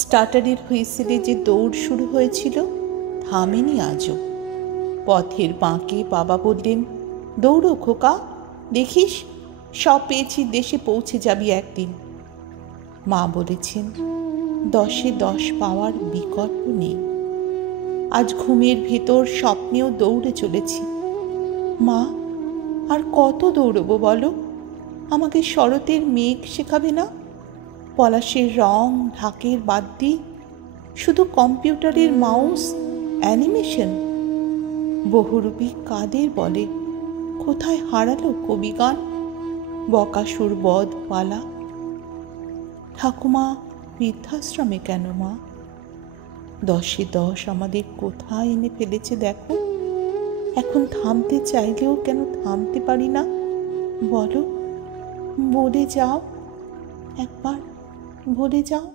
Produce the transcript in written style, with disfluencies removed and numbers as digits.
স্টার্টারের হুইসেলে যে দৌড় শুরু হয়েছিল থামেনি আজও। পথের বাঁকে বাবা বললেন, দৌড়ো খোকা, দেখিস সব পেয়েছি, দেশে পৌঁছে যাবি একদিন। মা বলেছেন, 10-এ 10 পাওয়ার বিকল্প নেই। আজ ঘুমের ভেতর স্বপ্নেও দৌড়ে চলেছি। মা, আর কত দৌড়বো বলো? আমাকে শরতের মেঘ শেখাবে না? পলাশের রং ঢাকের বাদ্যি, শুধু কম্পিউটারের মাউস, অ্যানিমেশন। বহুরূপী কাদের বলে, কোথায় হারালো কবিগান, বকাসুর বধ পালা? ঠাকুমা বৃদ্ধাশ্রমে কেন মা? 10-এ 10 আমাদের কোথায় এনে ফেলেছে দেখো। এখন থামতে চাইলেও কেন থামতে পারি না বলো? বলে যাও, একবার বলে যাও।